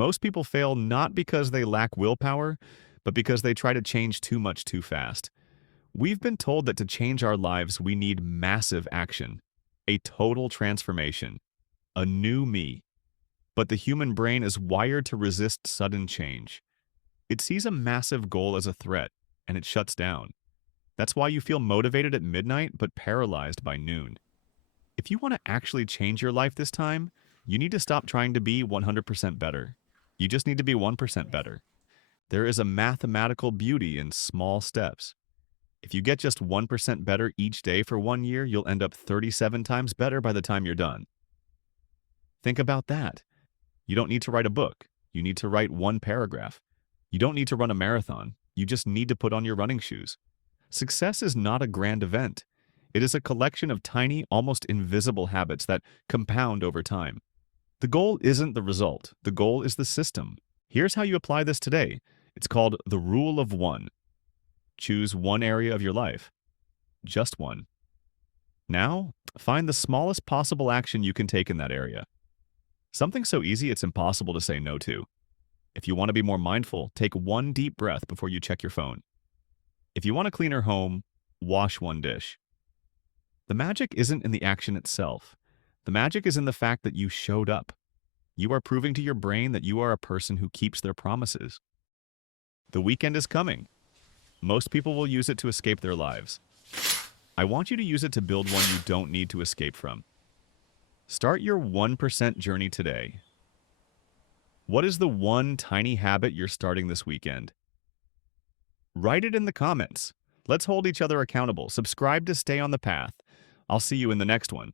Most people fail not because they lack willpower, but because they try to change too much too fast. We've been told that to change our lives, we need massive action, a total transformation, a new me. But the human brain is wired to resist sudden change. It sees a massive goal as a threat, and it shuts down. That's why you feel motivated at midnight but paralyzed by noon. If you want to actually change your life this time, you need to stop trying to be 100% better. You just need to be 1% better. There is a mathematical beauty in small steps. If you get just 1% better each day for 1 year, you'll end up 37 times better by the time you're done. Think about that. You don't need to write a book. You need to write one paragraph. You don't need to run a marathon. You just need to put on your running shoes. Success is not a grand event. It is a collection of tiny, almost invisible habits that compound over time. The goal isn't the result. The goal is the system. Here's how you apply this today. It's called the rule of one. Choose one area of your life. Just one. Now, find the smallest possible action you can take in that area. Something so easy it's impossible to say no to. If you want to be more mindful, take one deep breath before you check your phone. If you want a cleaner home, wash one dish. The magic isn't in the action itself. The magic is in the fact that you showed up. You are proving to your brain that you are a person who keeps their promises. The weekend is coming. Most people will use it to escape their lives. I want you to use it to build one you don't need to escape from. Start your 1% journey today. What is the one tiny habit you're starting this weekend? Write it in the comments. Let's hold each other accountable. Subscribe to stay on the path. I'll see you in the next one.